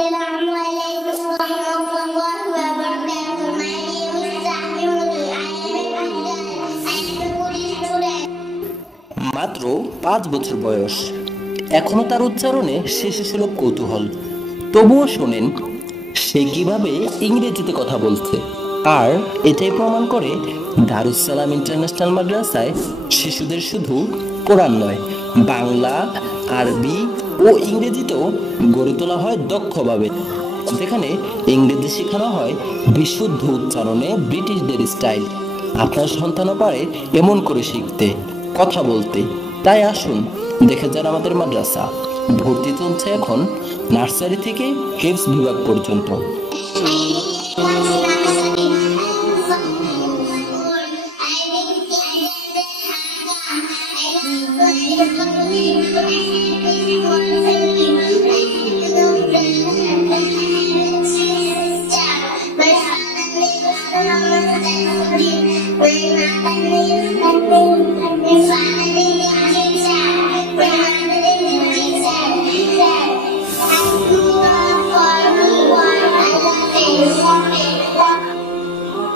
Assalamualaikum warahmatullahi wabarakatuh. My name is Zahirul. I am a student. মাত্র 5 বছর বয়স, এখনো তার উচ্চারণে শেষে ছিল কৌতূহল। তবুও শোনেন সে কিভাবে ইংরেজিতে কথা বলছে। আর এটাই প্রমাণ করে দারুস সালাম ইন্টারন্যাশনাল মাদ্রাসায় শিশুদের শুধু কোরআন নয়, বাংলা, আরবি ও ইংরেজিতেও গড়ে তোলা হয় দক্ষভাবে। যেখানে ইংরেজি শেখানো হয় বিশুদ্ধ উচ্চারণে, ব্রিটিশদের স্টাইল। আপনার সন্তানও পারে এমন করে শিখতে, কথা বলতে। তাই আসুন দেখে যান আমাদের মাদ্রাসা। ভর্তি চলছে এখন নার্সারি থেকে হিফজ বিভাগ পর্যন্ত। My